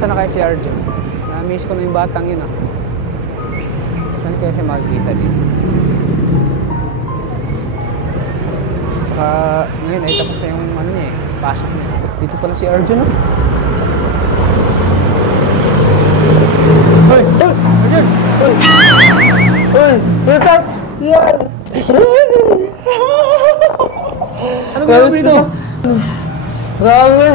Kumusta na kaya si Arjo? Na-miss ko na yung batang yun ah. Saan kaya siya makikita dito? Tsaka ngayon ay tapos na yung ano niya eh, pasok niya. Dito pala si Arjo no? Hoy! Hoy! Arjo! Hoy! Hoy! Hoy! Yan! Ano ginawa mo dito? Grabe!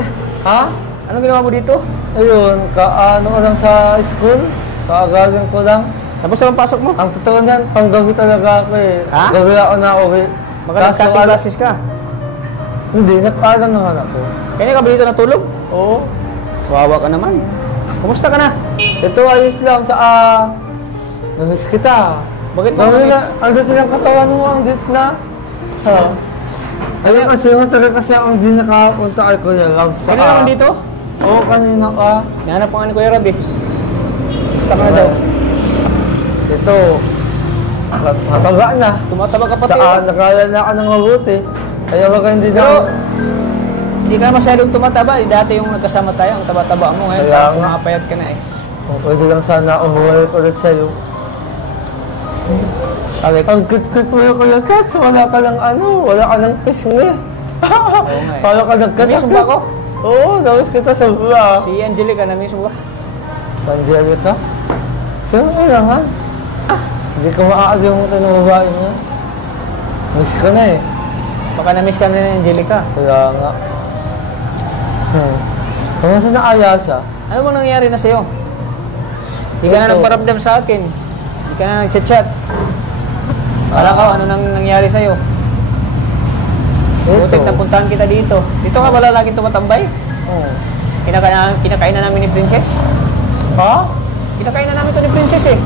Ha? Ano ginawa mo dito? Ayun, ano ko lang sa school. Kaagaling ko lang. Tapos ang pasok mo? Ang totoo niyan, panggabi talaga ako eh. Ha? Gabi ako na uwi. Baka nag-cutting classes ka? Hindi, nagpaalam naman ako. Kaya ka ba dito natulog? Oo. Kawawa ka naman. Kumusta ka na? Ito ayos lang sa namiss kita. Bakit mo Gawin na, namiss? andito na yung katawan mo, andito na. Ha? Ayun kasi yung talaga kasi ang hindi nakapunta ay Kuya Rob. Sino naman dito? Oo, kanina ka. Nahanap ko nga ni Kuya Rob eh. Kumusta ka na daw? Ito, mataba na. Tumataba ka pati. Saan, nakaya na ka ng mabuti. Kaya wag hindi na. Pero, hindi ka masyadong tumataba. Dati yung nagkasama tayo, ang taba-taba mo. Ngayon, Kaya nga. kumapayat ka na eh. Pwede lang sana umuwi ulit sa'yo. Ang kit-kit mo yung Kuya Kats, wala ka ng wala ka ng pisngi. Oo nga eh. Wala ka nagkasakit. Namiss mo ba ako? Oo, namiss kita sa bula. Si Angelica, namiss mo ba? Angelica? Sino nga naman? Hindi ko maaalimutan ng babae mo. Miss ka na eh. Baka namiss ka na ni Angelica. Kaya nga. Kamusta na aya siya? Ano bang nangyari na sa'yo? Hindi ka na nagparamdam sa akin. Hindi ka na nag-chat. Kala ko, ano nang nangyari sa'yo? Butik na puntahan kita dito. Dito ka wala laging tumatambay? Oo. Kinakain na namin ni Princess. Ha? Kinakain na namin to ni Princess eh.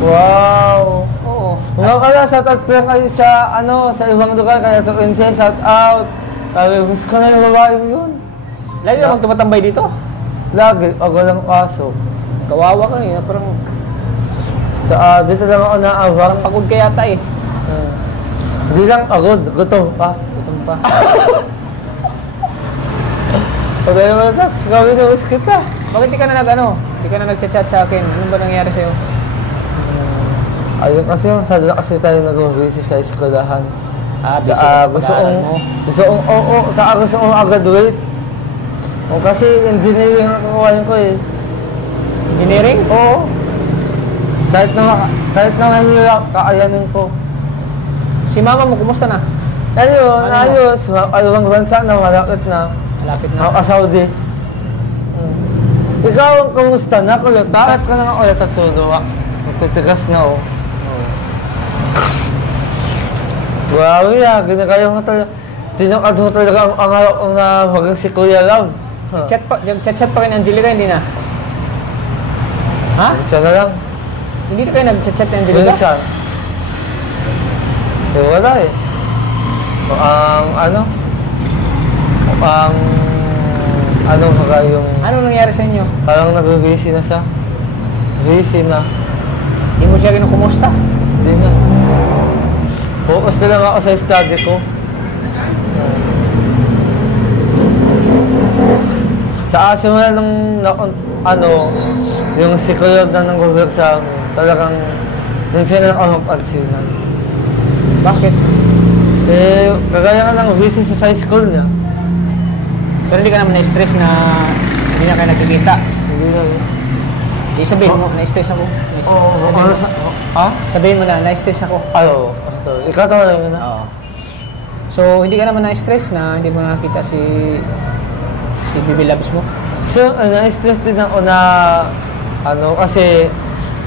Wow! Oo. Mga kaya, shout out lang kayo sa, sa ibang lugar, kaya to Princess, shout out! Sabi, miss ko na yung babae yun. Lagi ka bang tumatambay dito? Lagi, ako lang paso. Kawawa ka eh, parang Dito lang ako naabang. pagod ka yata eh. Hindi lang pagod, gutom pa. Gutom pa. Pag ano naman, Tax, gawin na us kita. Bakit di ka na Di ka na nag-chat sa akin? Ano ba nangyari sa'yo? Ayun kasi, masyado kasi tayo nag-busy sa eskwelahan. Busy ka Gusto mo. kong graduate. O kasi engineering ang kukuhain ko eh. Engineering? Oo. Kahit na mahirap, kaayanin ko. Si mama mo, kumusta na? Ayun, Ano? ayos. Alawang bansa na, malapit na. Malapit na. Saudi. Ikaw, kumusta na? Kulit, bakit ka na nga ulit at sudo? Magtitigas nga oh. Grabe ginagaya mo talaga. Tinakad mo talaga ang araw na maging si Kuya Love. Chat pa kay Angelica, hindi na? Ha? Siya na lang. Hindi na kayo nag-chat ni Angelica? Minsan. Wala eh. Mga yung... Ano nangyari sa inyo? Parang nag-busy na siya. Busy na. Hindi mo siya kinukumusta? Hindi na. Focus na lang ako sa study ko. Sa asimula nung yung psikolog na nang-work sa akin, talagang yun siya na ako magpansinan. Bakit? Kagaya nga ng busy sa high school niya. Pero hindi ka naman na-stress na hindi na kayo nagkikita. Hindi na yun. Di sabihin mo, na-stress ako. Sabihin mo na, na-stress ako. Oo. Ikaw tawa lang yun na. Oo. So, hindi ka naman na-stress na hindi mo nakita si Bibi Labs mo? So, na-stress din ako na kasi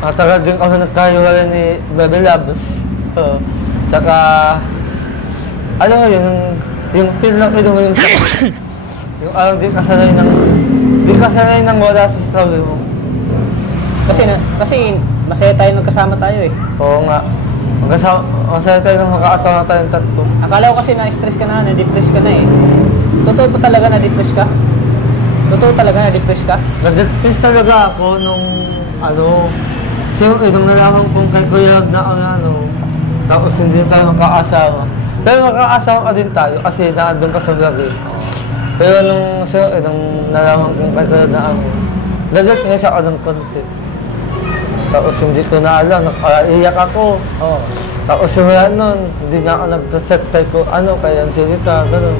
matagal din kami nagkahiwalay ni Baby Labs. Saka, alam mo yun, yung feel lang ito mo yung sakit. Yung alam di kasanay ng wala sa story mo. Kasi masaya tayo nagkasama tayo eh. Oo nga. Masaya tayo nung makakasama tayong tatlo. Akala ko kasi na-stress ka na, na-depress ka na eh. Totoo pa talaga na-depress ka? Totoo talaga na-depress ka? Nag-depress talaga ako nung nung nalaman kong kay Kuya na tapos hindi tayo makakasama. Pero makakasama ka din tayo kasi naandun ka sa vlog eh. Pero nung nalaman kong kay Kuya na Nagat nga siya ako ng konti. Tapos hindi ko na alam, nakaiyak ako. Oo. Tapos wala nun, hindi na ako nag-chat ko, ano kay Angelica, gano'n.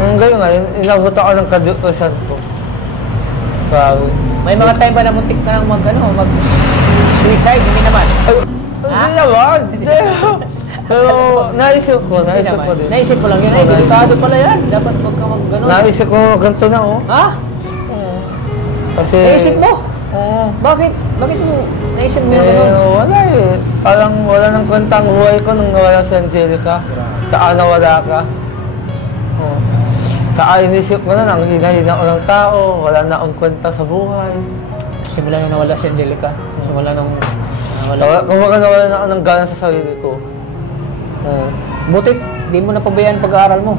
Hanggang ngayon, inabot ako ng kadukusan ko. Grabe. May mga time ba na muntik ka nang mag-suicide? Hindi naman. Hindi naman. Pero naisip ko din. Naisip ko lang yun. Ay, delikado pala yan. Dapat wag ka mag-ganon. Naisip ko ganito na, oh. Ha? Kasi... Naisip mo? Oo. Bakit? Bakit mo naisip mo yung ganon? Wala eh. Parang wala nang kwentang buhay ko nung nawala si Angelica. Saan nawala ka? Oo. Saka inisip ko na, nanghina-hina ko ng tao, wala na akong kwenta sa buhay. Simula nung nawala si Angelica. Simula nung Kumbaga nawala na ako ng gana sa sarili ko. Butit, di mo napabayaan pag-aaral mo.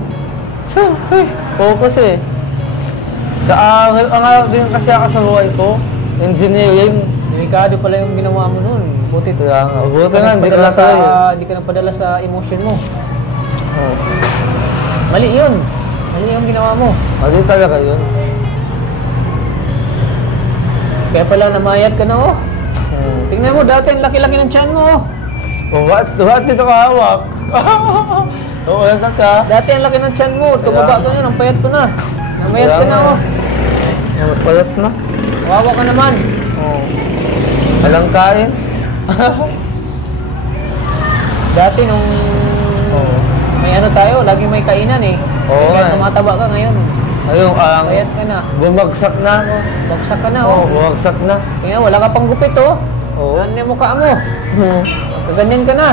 Oo kasi. Ang aral din kasi ako sa buhay ko, engineering. Delikado pala yung ginawa mo noon. Butit. Kaya nga, buti nga, hindi ka napadala sa emotion mo. Mali yun. Mali yung ginawa mo. Mali talaga yun. Kaya pala namayat ka na, oh. Tingnan mo, dati ang laki-laki ng tiyan mo, oh. Bakit dito ka hawak? Oo, lang ka. Dati ang laki ng tiyan mo, tumaba ka na, ang payat ko na. Namayat ka na, oh. Palat na. Wawa ka naman. Walang kain. Dati nung may ano tayo, lagi may kainan eh. Oo, Kaya tumataba ka ngayon. Ayun, Payat ka na. bumagsak na ako. Bagsak ka na, Oo, oh. bumagsak na. Tingnan, wala ka pang gupit, oh. Oo. Ano yung mukha mo? Kaganyan ka na.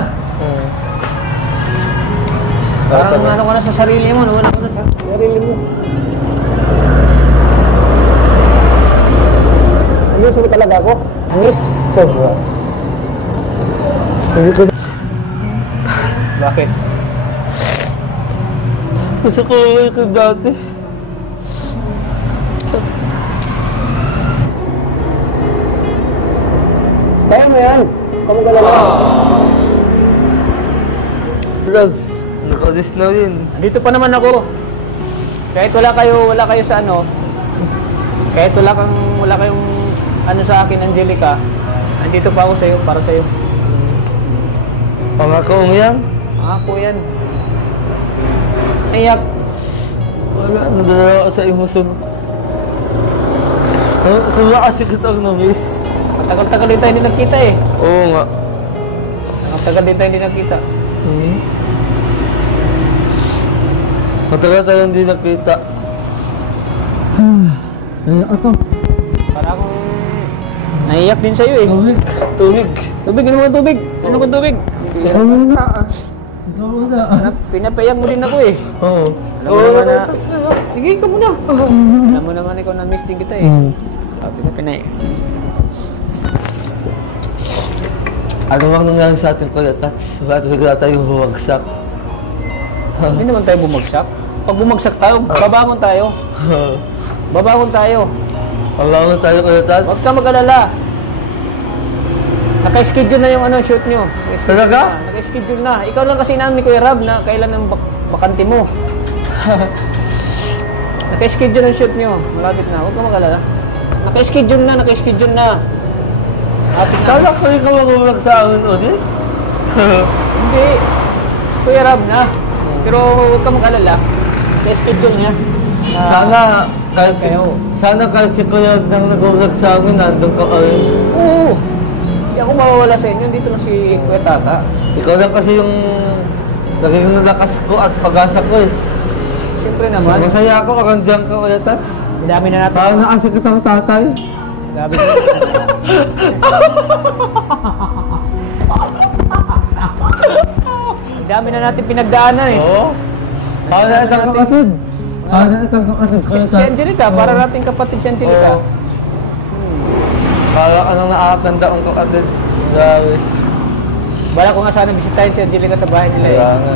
Parang ano ka na sa sarili mo, nawala ka na sa sarili mo. Ayos mo talaga ako? Ayos? Sobra. Hindi ko... Bakit? Gusto ko ito dati. Kaya mo yan. Kami dalawa. Loves. Naka-dis na yun. Dito pa naman ako. Kahit wala kayo sa ano, kahit wala kayong ano sa akin, Angelica, andito pa ako sa'yo, para sa'yo. Pangako mo yan? Ako yan. Iyak. Wala, nadala ako sa emotion. Sobra kasi kitang na-miss. Matagal-tagal din tayo hindi nagkita eh. Oo nga. Matagal din tayo hindi nagkita. Matagal tayo hindi nakita. Ako. Para akong naiyak din sa'yo eh. Tubig. Tubig, ano ba tubig? Ano ba tubig? Ikaw muna. Ikaw muna. Pinapayak mo din ako eh. Oo. Alam mo naman na... Sige, ikaw muna. Alam mo naman ikaw na-miss din kita eh. Pinay. Ano bang nangyari sa ating kulatats? Bakit wala tayong bumagsak? Hindi naman tayo bumagsak. Pag bumagsak tayo, babangon tayo. Babangon tayo. Pabangon tayo kulatats? Huwag ka mag-alala. Naka-schedule na yung shoot nyo. Talaga? Naka-schedule na. Ikaw lang kasi namin ni Kuya Rab na kailan ang bakante mo. Naka-schedule ang shoot nyo. Malapit na. Huwag ka mag-alala. Naka-schedule na. Naka-schedule na. Kala ko ikaw magulak sa akin ulit? Hindi. Si Kuya Rab na. Pero huwag ka mag-alala. Naka-schedule niya. Sana kahit si Kuya nang nag-vlog sa akin, nandun ka rin. Oo. Hindi ako mawawala sa inyo. Dito lang si Kuya Tata. Ikaw lang kasi yung naging nalakas ko at pag-asa ko eh. Siyempre naman. Masaya ako, kakandiyan ka ulit, Tats. Dami na natin. Parang nakasi kitang tatay. Dami na dami na natin pinagdaanan eh. Oo. Parang na itang kapatid. Parang na itang kapatid. Si Angelica, para nating kapatid si Angelica. Oo. Parang anong nakakatanda ang kapatid. Grabe. Bala ko nga sana bisitahin si Angelica sa bahay nila eh. Kaya nga.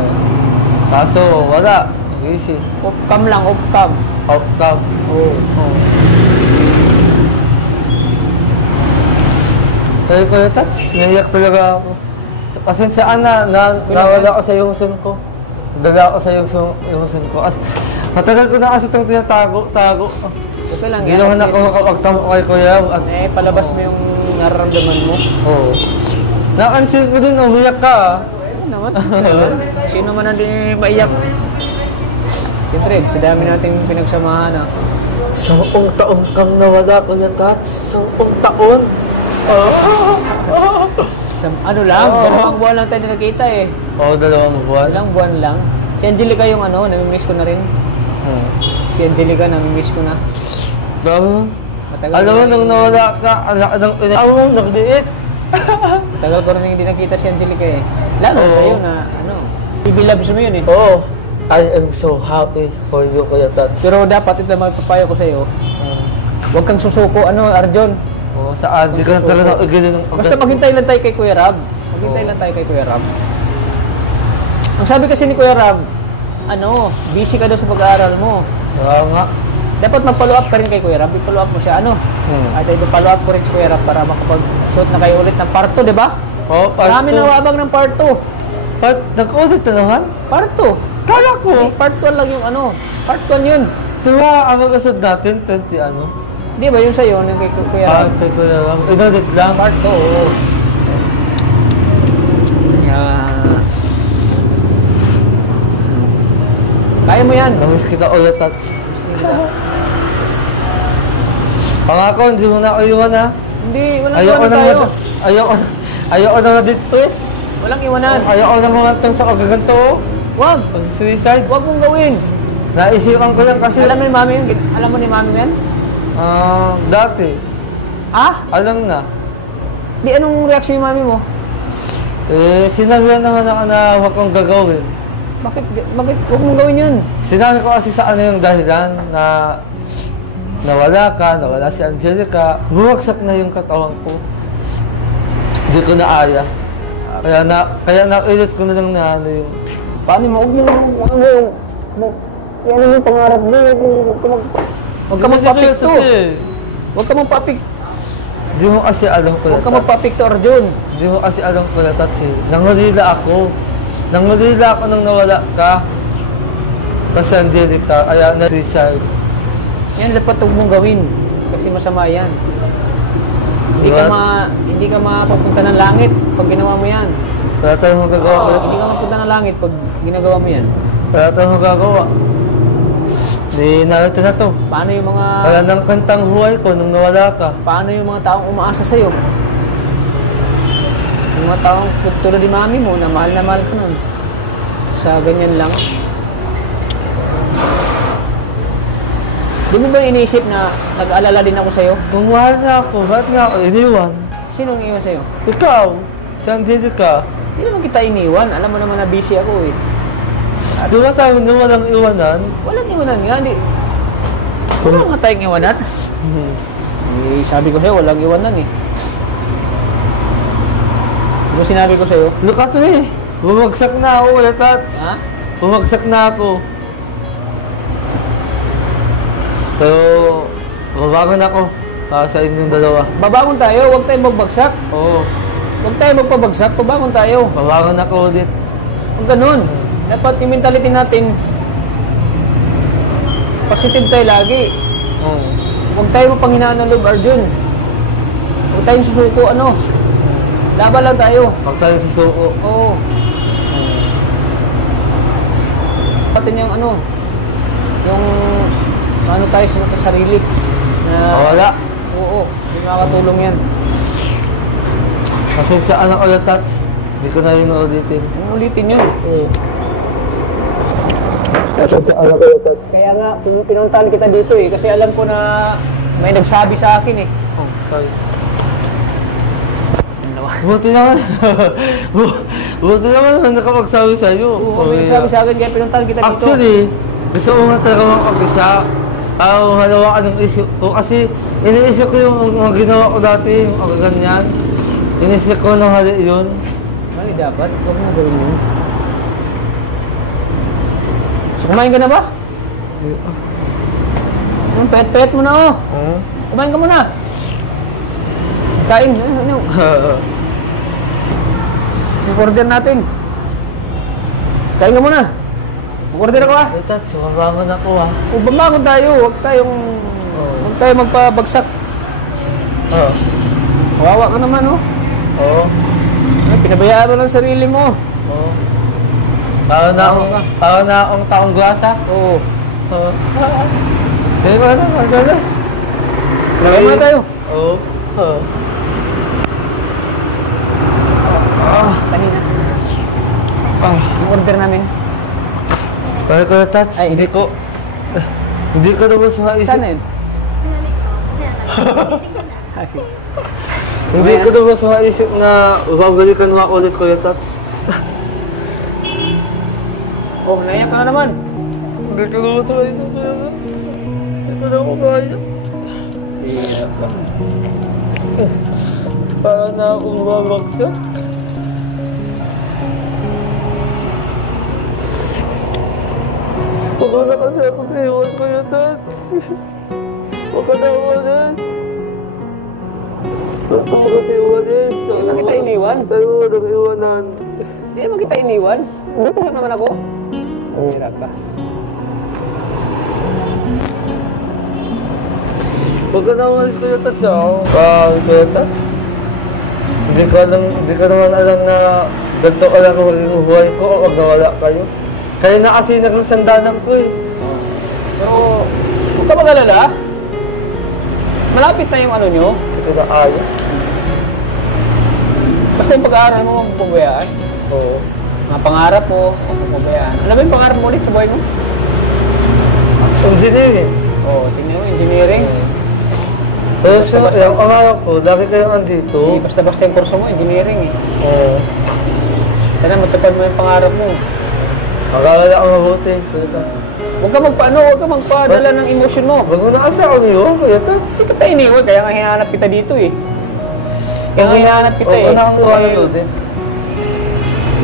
Kaso, wala. Easy. Off-cam lang, off-cam. Off-cam. Oo. Kaya ko na touch, naiyak talaga ako. Pasensyaan na nawala ko sa emotion ko. Dala ako sa emotion ko. Matagal ko na kasi itong tinatago. Okay lang Hindi yan. naman ako makapagtamo kay Kuya. At, Eh, palabas mo yung nararamdaman mo. oo. Nakansin ko din, umiyak ka ah. Ano naman? Sino man ang di maiyak? Siyempre, sa dami nating pinagsamahan ah. 10 taon kang nawala, Kuya Tats. 10 taon. Ano lang, dalawang buwan lang tayo nakita eh. Oo, 2 buwan. Ilang buwan lang. Si Angelica yung ano, namimiss ko na rin. Si Angelica, namimiss ko na. Bro, Matagal alam mo, ko nung nawala ka, anak ng ina mo, nagdiit. Matagal ko rin hindi nakita si Angelica eh. Lalo Oo. sa'yo na ano, bibilabs mo yun eh. Oo. I am so happy for you, Kuya Tats. Pero dapat ito magpapayo ko sa'yo, huwag kang susuko, ano, Arjon. Oo, saan? Di ka na talaga nakagilin ng Basta maghintay lang tayo kay Kuya Rab. Maghintay lang tayo kay Kuya Rab. Ang sabi kasi ni Kuya Rab, ano, busy ka daw sa pag-aaral mo. Oo nga. Dapat mag-follow up ka rin kay Kuya Rab. I-follow up mo siya, ano? At i-follow up ko rin si Kuya Rab para makapag-suot na kayo ulit ng part 2, di ba? Oo, part 2. Marami nawabang ng part 2. Nag-audit na naman? Part 2. Kala ko. Hindi, part 1 lang yung ano. Part 1 yun. Diba, ang kagasad natin, 20 ano? Di ba yung sa'yo, yung kay Kuya Rab? Kay Kuya Ram. Inaudit lang. Part 2, oo. Yeah. Kaya mo yan. Namiss kita ulit, Tats. Gusto kita. Pangako, hindi mo na ako iwan ha. Hindi, walang Ayoko iwanan na tayo. Ayoko na dito. Walang iwanan. Ayoko na mga itong sa kagaganto. Wag. Suicide. Wag mong gawin. Naisipan ko lang kasi. Alam mo ni Mami yun? Alam mo ni Mami yan? Dati. Ah? Alam na. Di anong reaksyon ni Mami mo? Sinabihan naman ako na huwag kong gagawin. Bakit wag mong gawin yun? Sinabi ko kasi sa ano yung dahilan na nawala ka, nawala si Angelica, bumagsak na yung katawan ko. Hindi ko na aya. Kaya naulit ko na lang na ano yung... Paano mo? Yan yung pangarap mo. Huwag ka magpapikto. Huwag ka magpapikto. Hindi mo kasi alam ko na Huwag ka magpapikto, Arjun. Hindi mo kasi alam ko na Tatsi. Nangulila ako. Nangulila ako nang nawala ka. Kasi Angelica, kaya na-suicide. Yan, dapat huwag mong gawin. Kasi masama yan. Hindi ka mapapunta ng langit pag ginawa mo yan. Wala tayong magagawa. Hindi ka mapunta ng langit pag ginagawa mo yan. Wala tayong magagawa. Di narito na to. Paano yung mga... Wala nang kantang huway ko nung nawala ka. Paano yung mga taong umaasa sa'yo? Yung mga taong tulad ni Mami mo na mahal ka nun. Sa ganyan lang. Di mo ba iniisip na nag-alala din ako sa'yo? Kung mahal na ako, ba't nga ako iniwan? Sinong iwan sa'yo? Ikaw, si Angelica. Hindi naman kita iniwan. Alam mo naman na busy ako eh. Di ba sabi nung walang iwanan? Walang iwanan nga. Wala nga tayong iwanan. Eh, sabi ko sa'yo, walang iwanan eh. Ano sinabi ko sa'yo? Look at me. Bumagsak na ako ulit, Tats. Ha? Bumagsak na ako. Pero, babagon ako sa inyong dalawa. Babangon tayo, huwag tayong magbagsak. Oo, Huwag tayo magpabagsak, babangon tayo. babagon ako ulit. Huwag ganun. Dapat yung mentality natin, positive tayo lagi. Oo. Huwag tayo mapanghinaan ng loob, Arjun. Huwag tayong susuko, ano. Laban lang tayo. Pag tayo susuko. Oo. Patin yung ano, yung ano tayo sa sarili. Na, Wala. Oo, hindi makakatulong yan. Kasi sa anak ulit, Tats. Hindi ko na yun ulitin. Yung ulitin yun. Oo. Kasi sa anak ulit, Tats. Kaya nga, pinuntahan kita dito eh. Kasi alam ko na may nagsabi sa akin eh. Oh, sorry. Buti naman. Buti naman na nakapagsabi sa'yo. Oo, may nagsabi sa akin kaya pinuntahan kita dito. Actually, gusto ko nga talaga makapisa. Halawa ka ng isip ko. Kasi iniisip ko yung mga ginawa ko dati, yung ganyan. Iniisip ko nung hali yun. Mali dapat, huwag mo gawin yun. So, kumain ka na ba? Pet-pet mo na oh. Kumain ka muna. Kain. Ano? Yung order natin. Kain ka muna. Order ako ah. Tats, sumabangon ako ah. O, babangon tayo. Huwag tayong Oo. Huwag tayo magpabagsak. Oo. Kawawa ka naman, oh. Oo. Ay, pinabayaan mo lang sarili mo. Oo. Para na akong taong grasa. Oo. Oo. Sige ko na, magdala. Lagay mo na tayo. Oo. Oo. Kanina. Ah. Yung order namin. Kaya ko na, Tats. Ay, Hindi ko naman sa isip. Saan yun? Hindi ko naman sa isip na babalikan mo ulit ko yung Tats. Oh, naiyak ka na naman. Hindi ko naman sa isip ko yun. Hindi ko naman kaya. Para na akong babagsak. Huwag na kasi ako iwan ko yung Tats. Huwag ka na ulit. Huwag ka kasi ulit. Hindi na kita iniwan. Tayo mo nang iwanan. Hindi naman kita iniwan. Dito lang naman ako. Hirap ka. Huwag ka na umalis ko yung Tats ako. Kuya Tats. Hindi ko naman alam na ganito ka lang magiging buhay ko o wag nawala kayo. Kayo na kasi naging sandanan ko eh. Pero, huwag ka mag-alala. Malapit na yung ano nyo. Ito na ayaw. Basta yung pag-aaral mo, huwag pabayaan. Oo. Mga pangarap mo, huwag pabayaan. Ano ba yung pangarap mo ulit sa buhay mo? Engineering. Oo, tingnan mo, engineering. Pero siya, yung pangarap ko, lagi kayong andito. Hindi, basta-basta yung kurso mo, engineering eh. Oo. Sana matupad mo yung pangarap mo. Mag-aalala ako mabuti. Kuya Tats. Huwag ka magpadala ng emotion mo. Wag mo na kasi ako niyo, Kuya Tats. Kasi kita iniwan, kaya nga hinahanap kita dito eh. Kaya nga hinahanap kita eh. Wala akong kuha din.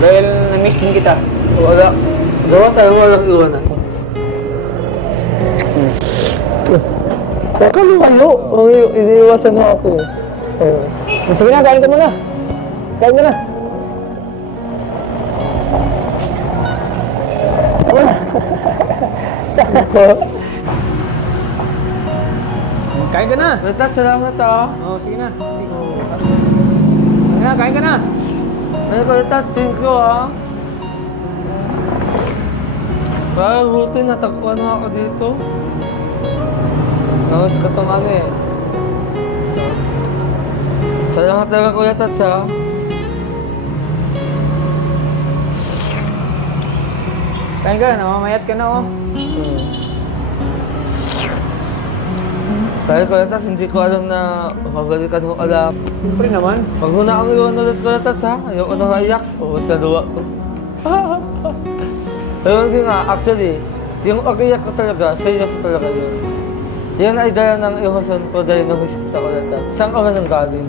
Dahil na-miss din kita. Wala. Gawa sa'yo, walang iwanan. Teka mo kayo. Iniiwasan mo ako. Oo. Sige na, kain ka muna. Kain ka na. Kain ka na. Kuya Tats, salamat ah. Oo, sige na. Sige na, kain ka na. Ay, Kuya Tats, thank you ah. Kaya buti natagpuan mo ako dito. Nawas ka itong ano eh. Salamat talaga Kuya Tats ah. Kain ka na, namamayat ka na oh. Kaya Kuya Tats, hindi ko alam na mabalikan mo alam. Siyempre naman. Pag huna ang iwan ulit Kuya Tats ha, ayoko na maiyak. Ubus na luwa ko. Pero hindi nga, actually, yung pag-iyak ko talaga, serious talaga yun. Yan ay dala ng emotion ko dahil nang-wish kita Kuya Tats. Saan ka man nang galing?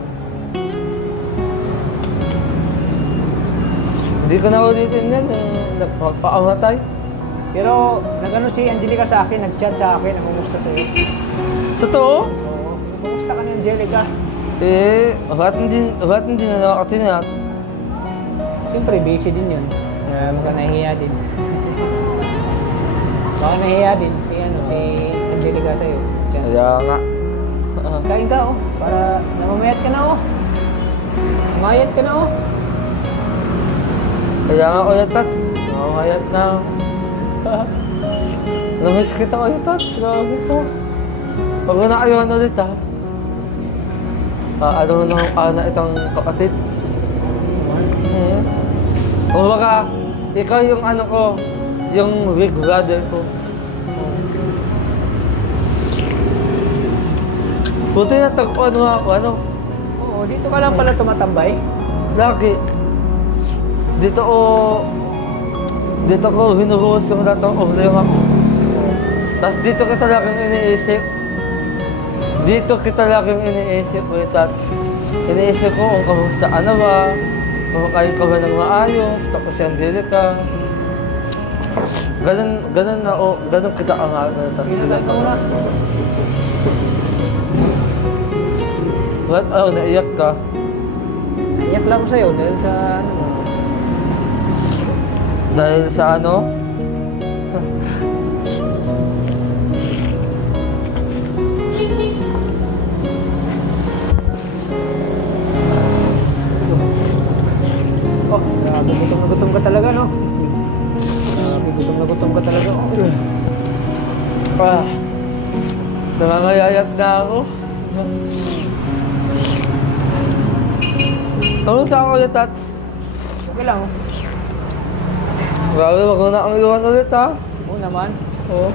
Hindi ko na ulitin yan, nagpapaamatay. Pero nag-ano si Angelica sa akin, nag-chat sa akin, nagkumusta sa'yo. Totoo? Oo. Kumusta ka ni Angelica? Eh, bakit hindi na nakakatinat? Siyempre, busy din yun. Baka nahihiya din. Baka nahihiya din si Angelica sa'yo. Chat. Kaya nga. Kain ka oh, para namamayat ka na oh. Mamayat ka na oh. Kaya nga Kuya Tats, nakakayat na. Namiss kita Kuya Tats, grabe ko. Pag na kayo ulit ha. Ano mo nang ana itong kapatid? Kung baka, ikaw yung ano ko, yung big brother ko. Buti na tagpuan mo ako, ano? Oo, dito ka lang pala tumatambay. Lagi. Dito ko hinuhus yung lahat ng problema ko. Tapos dito kita laging iniisip. Dito kita laging iniisip, Kuya Tats. Iniisip ko kung kamusta ka na ba, kumakain ka ba ng maayos, tapos si Angelica. Ganun kita ang Kuya Tats. Pinagkat mo na. Ba't naiyak ka? Naiyak lang ko sa'yo dahil sa ano mo. Dahil sa ano? Ah, nangangayayat na ako. Kamusta ako ulit, Tats? Okay lang. Grabe, wag mo na akong iwan ulit, ha? Oo naman. Oo.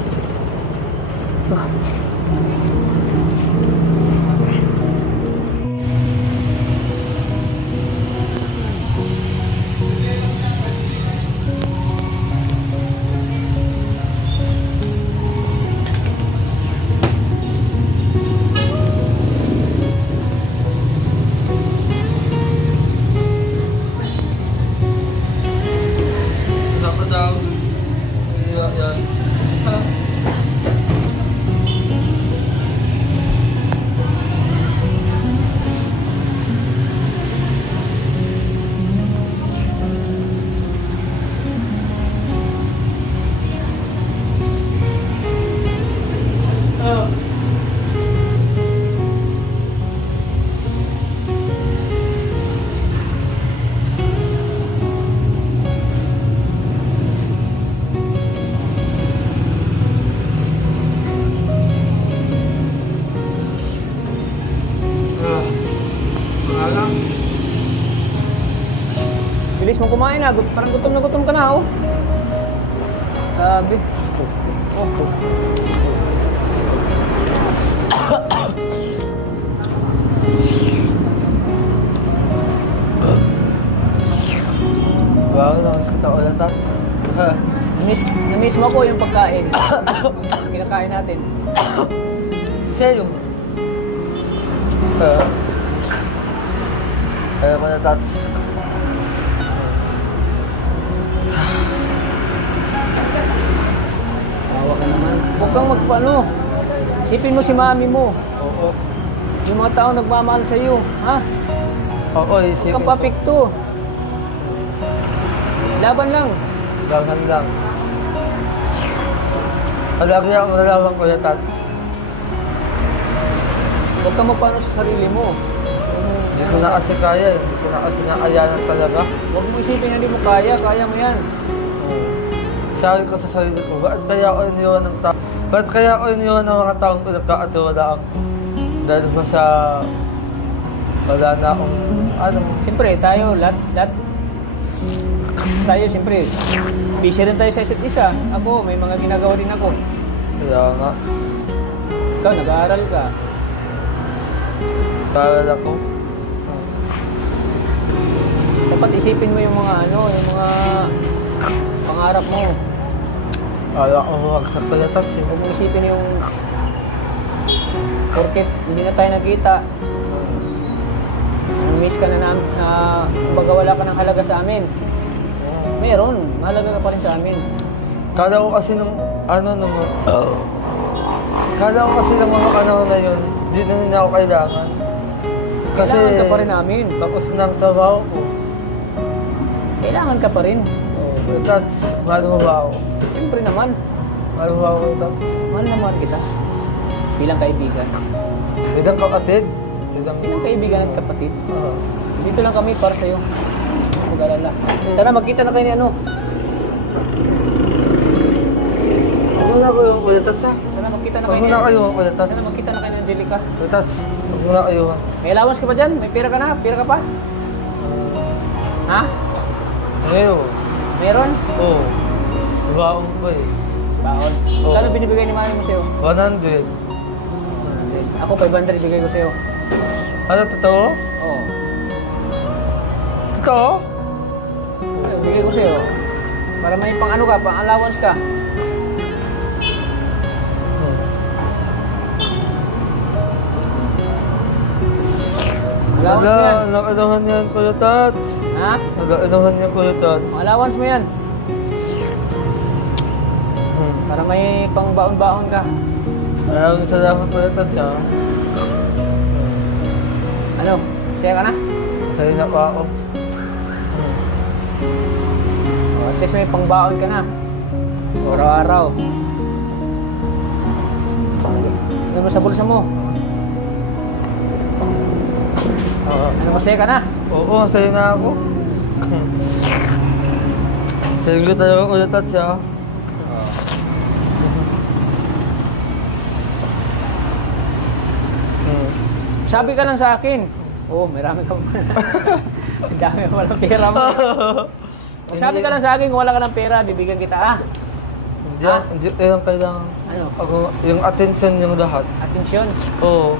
Bilis mo kumain na. Parang gutom na gutom ka na, oh. Sabi. Oh. Wow, nakasita ko lang, Tats. Na-miss mo ko yung pagkain. Kinakain natin. Sa'yo. Ayaw ko na, Tats. Tawa ka naman. Huwag kang magpaano. Isipin mo si mami mo. Oo. Yung mga tao nagmamahal sa iyo. Ha? Oo, Huwag isipin kang ko. papikto. Laban lang. Laban lang. Palagi akong nalaban ko na, Tats. Huwag kang magpaano sa sarili mo. Hindi ko na kasi kaya eh. Hindi ko na kasi nakayanan talaga. Huwag mo isipin na hindi mo kaya. Kaya mo yan. Sabi ko sa sarili ko, bakit kaya ako iniwan ng tao? Bakit kaya ako iniwan ng mga taong pinagkakatiwalaan? Dahil ba sa... wala na akong... ano? Siyempre, tayo, lahat, tayo, siyempre, busy rin tayo sa isa't isa. Ako, may mga ginagawa din ako. Kaya nga. Ikaw, nag-aaral ka. Paral ako. Dapat isipin mo yung mga yung mga pangarap mo. Kala ko huwagsak pala, Tats. Huwag mo isipin yung porket hindi na tayo nagkita. Miss ka na namin, kumbaga wala ka ng halaga sa amin. Meron, mahalaga ka pa rin sa amin. Kala ko kasi nung... Kala ko kasi ng mga panahon na yun, di na nila ako kailangan. Kasi... Kailangan ka pa rin namin. Tapos na ang trabaho ko. Kailangan ka pa rin. Oh, Tats, mahal mo ba ako? Siyempre naman. Mahal mo ba ako, Tats? Mahal naman kita. Bilang kaibigan. Bilang kapatid. Bilang kaibigan at kapatid. Oo. Dito lang kami para sa'yo. Mag-alala. Sana magkita na kayo ni ano. Huwag mo na kayo, Kuya Tats, ha? Sana magkita na Huwag kayo mo ni na kayo, Kuya Tats. Sana magkita na kayo ni Angelica. Kuya Tats, huwag mo na kayo, ha? May allowance ka ba dyan? May pera ka na? Pera ka pa? Ha? Ngayon. Meron? Oo. Baon ko eh. Baon. Oo. Kano binibigay ni mami mo sa'yo? 100. 100. Ako 500 bigay ko sa'yo. Ano, totoo? Oo. Totoo? Bigay ko sa'yo. Para may pang ano ka, pang allowance ka. Allowance mo yan. Wala, nakalaman yan, Kuya Tats. Ha? Nakalaman yan, Kuya Tats. Pang allowance mo yan. Para may pang baon-baon ka. Maraming salamat, Kuya Tats, ha? Ano? Masaya ka na? Sa'yo na pa ako. At least may pang baon ka na. Araw-araw. Ano mo sa bulsa mo? Oo. Ano, masaya ka na? Oo, sa'yo na ako. Sa'yo ko talaga, Kuya Tats, ha? Sabi ka lang sa akin. Oo, marami ka pa. Ang dami mo walang pera mo. Magsabi ka lang sa akin kung wala ka ng pera, bibigyan kita. Hindi yung kailangan. Ano? Ako, yung attention yung lahat. Atensyon. Oo.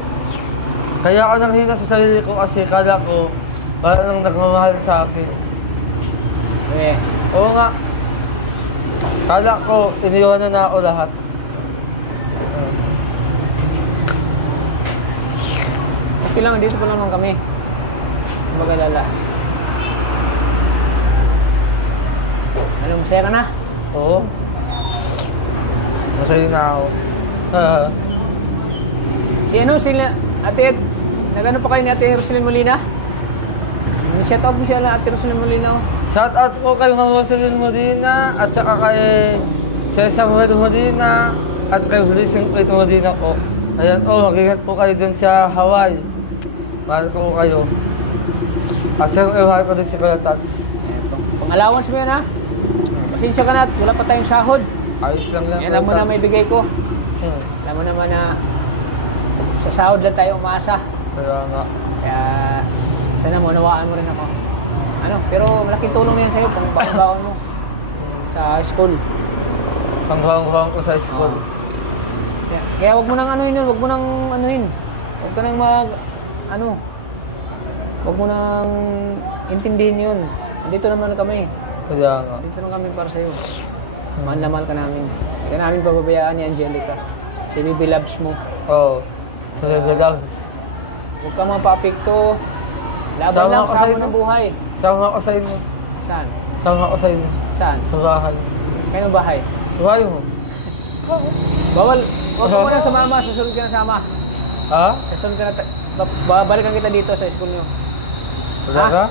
Kaya ako nanghina sa sarili ko kasi kala ko parang nagmamahal sa akin. Eh, Oo nga. Kala ko iniwanan na ako lahat. okay lang, dito pa naman kami. Mag-alala. Ano, masaya ka na? Oo. Masaya na ako. Sila, Ate Ed, nag-ano pa kayo ni Ate Rosalyn Molina? Shout out mo siya lang, Ate Rosalyn Molina. Shout out po kay Rosalyn Molina at saka kay Cesar Molina at kay Hulising Plate Molina po. Ayan mag-ingat po kayo dun sa Hawaii. Mahal ko kayo. At saka mahal ko din si Kuya Tats. Pang-allowance mo yan ha? Pasensya ka na at wala pa tayong sahod. Ayos lang yan. Yan lang muna may bigay ko. Hmm. Alam mo naman na sa sahod lang tayo umaasa. Kaya nga. Kaya sana maunawaan mo rin ako. Ano, pero malaking tulong na yan sa'yo kung baon mo sa school. Panghuhang ko sa school. Kaya wag mo nang anuhin yun, wag mo nang anuhin. Wag ka nang wag mo nang intindihin yun. Dito naman kami. Kaya nga. Dito naman kami para sa'yo. Mahal na mahal ka namin. Hindi ka namin pababayaan ni Angelica. Si Bibi loves mo. Oo. Salamat. Huwag ka mapapikto. Laban lang sa hamon ng buhay. Sama ako sa inyo. Saan? Sama ako sa inyo. Saan? Sa bahay. Kayo bahay? Bahay mo. Bawal. Huwag ka muna sumama. Susunod ka na sama. Ha? Susunod ka na. Babalikan kita dito sa school nyo. Wala ka?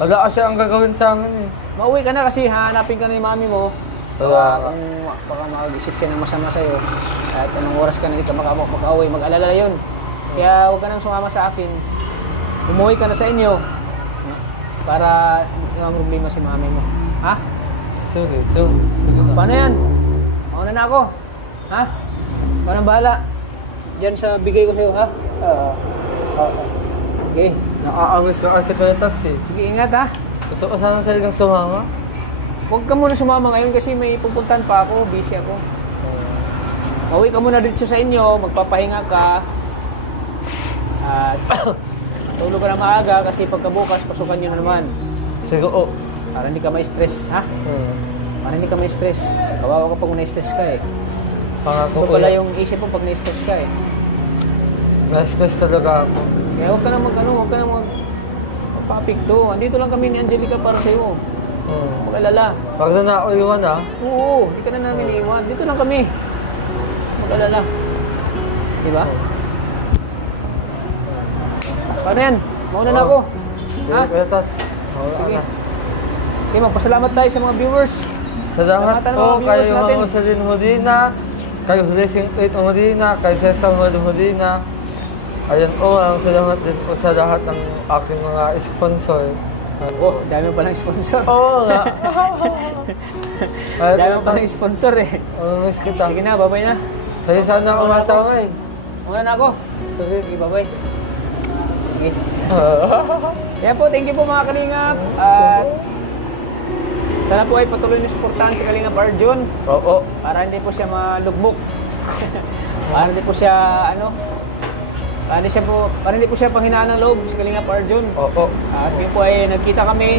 Wala kasi ang gagawin sa amin eh. Mauwi ka na kasi hahanapin ka na ni mami mo. Wala. Baka mag-isip siya ng masama sa'yo. At anong oras ka na dito mag-away, mag-alala yun. Kaya huwag ka nang sumama sa akin. Umuwi ka na sa inyo. Para hindi problema si mami mo. Ha? Sige. Sige na. Paano yan? Mauna na ako. Ha? Parang bahala. Diyan sa bigay ko sa'yo, ha? Okay. Nakaamis ko kasi Kuya Tats eh. Sige, ingat ha. Gusto ko sana sa'yo ng sumama. Huwag ka muna sumama ngayon kasi may pupuntahan pa ako. Busy ako. Mauwi ka muna dito sa inyo. Magpapahinga ka. At tulog ka na maaga kasi pagkabukas, pasukan nyo na naman. Sige, oo. Para hindi ka ma-stress, ha? Para hindi ka ma-stress. Kawawa ka pag na-stress ka eh. Pangako Ito pala yung isip mo pag na-stress ka eh. Na-stress talaga ako. Kaya huwag ka na huwag ka na magpapikto. Andito lang kami ni Angelica para sa'yo. Mag-alala. Pag na ako iwan ah. Oo, hindi ka na namin iiwan. Dito lang kami. Mag-alala. Diba? Paano yan? Mauna na ako. Ha? Kuya Tats. Sige. Okay, magpasalamat tayo sa mga viewers. Salamat Salamatan po ng mga kay viewers natin. Rosalyn Molina, kay Hulising Plate Molina, kay Cesar Molina. Ayan po, salamat din po sa lahat ng aking mga sponsor. Oh, dami pa ng sponsor. Oo nga. Dami pa ng sponsor eh. Miss kita. Sige na, babay na. Sa'yo sana ako masawa eh. Muna na ako. Sige. Sige, babay. Sige. Kaya po, thank you po mga Kalingap. At sana po ay patuloy na suportahan si Kalingap Arjun. Oo. Para hindi po siya malugmok. Para hindi po siya, para hindi po siya panghinaan ng loob si Kalingap Arjun. Oo. At yun po ay nagkita kami.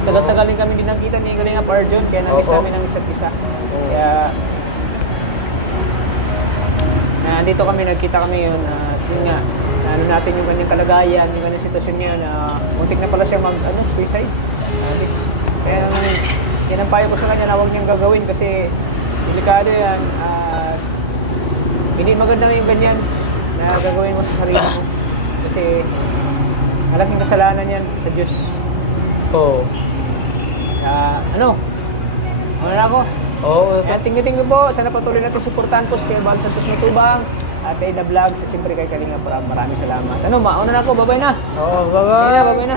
Matagal-tagal din kami din nagkita ni Kalingap Arjun. Kaya namiss namin ng isa't isa. Kaya nandito kami, nagkita kami yun. Yun nga, natin yung kanyang kalagayan, yung kanyang sitwasyon niya na muntik na pala siya suicide. Kaya yan ang payo ko sa kanya na huwag niyang gagawin kasi delikado yan. Hindi maganda yung ganyan na gagawin mo sa sarili mo. Kasi malaking kasalanan yan sa Diyos. Oo. Ano na ako? Oo. Kaya tingin po, sana patuloy natin suportahan po si Kuya Bal Santos Matubang at Eda Vlogs at siyempre kay Kalinga Prab. Maraming salamat. Mauna na ako, babay na. Oo, bye-bye. Sige na, babay na.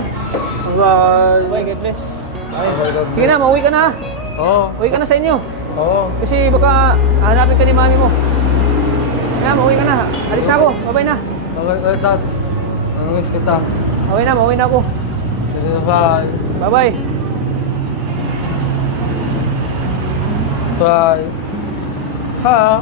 Bye-bye. Bye, God bless. Sige na, mauwi ka na. Oo. Uwi ka na sa inyo. Oo. Kasi baka hanapin ka ni mami mo. Kaya mauwi ka na. Alis na ako, babay na. Okay, Kuya Tats. Namiss kita. Mauwi na ako. Bye. Bye-bye. Bye. Ha?